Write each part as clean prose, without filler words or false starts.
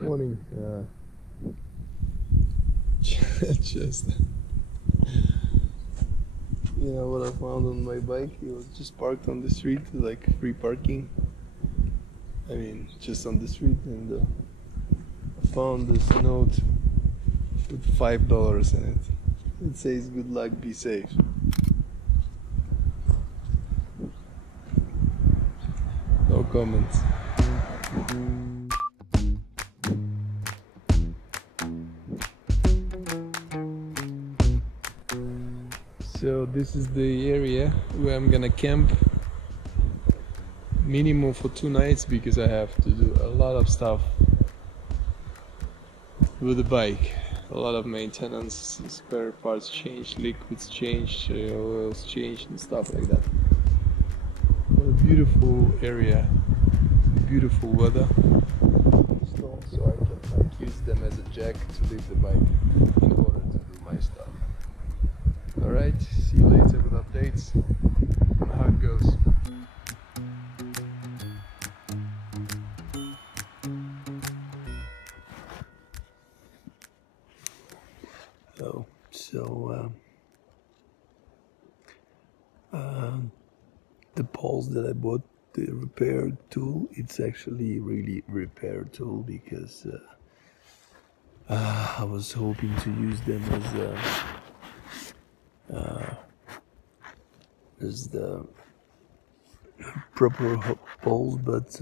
Morning. Just what I found on my bike. It was just parked on the street, like free parking. I mean, just on the street, and I found this note with $5 in it. It says, "Good luck, be safe." No comments. So this is the area where I'm gonna camp, minimum for 2 nights, because I have to do a lot of stuff with the bike. A lot of maintenance, spare parts changed, liquids changed, oils changed and stuff like that. What a beautiful area, beautiful weather. So I can use them as a jack to leave the bike in order to do my stuff. Alright, see you later with updates on how it goes. The poles that I bought, the repair tool, it's actually really repair tool, because I was hoping to use them as the proper poles, but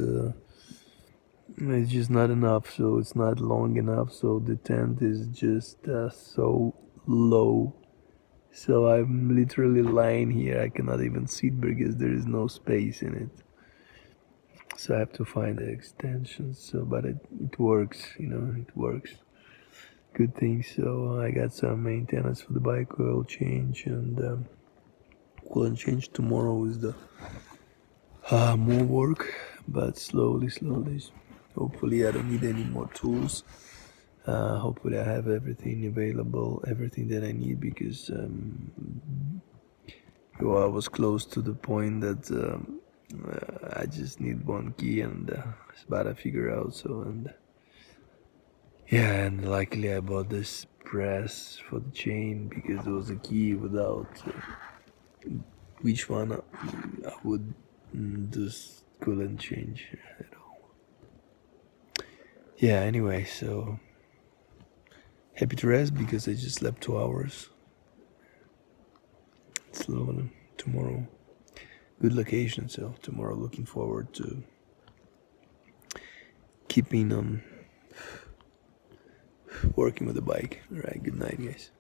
it's just not enough, so it's not long enough, so the tent is just so low. So I'm literally lying here. I cannot even sit because there is no space in it. So I have to find the extensions. So, but it works, it works. Good thing. So I got some maintenance for the bike, oil change, and oil change tomorrow is the more work, but slowly. Hopefully I don't need any more tools. Hopefully I have everything available, everything that I need, because I was close to the point that I just need one key, and it's about to figure out. So, and yeah, and luckily I bought this press for the chain, because there was a key without which one I would just couldn't change at all. Yeah, anyway, so happy to rest because I just slept 2 hours. Slow tomorrow. Good location, so tomorrow looking forward to keeping on working with the bike. Alright, good night, guys.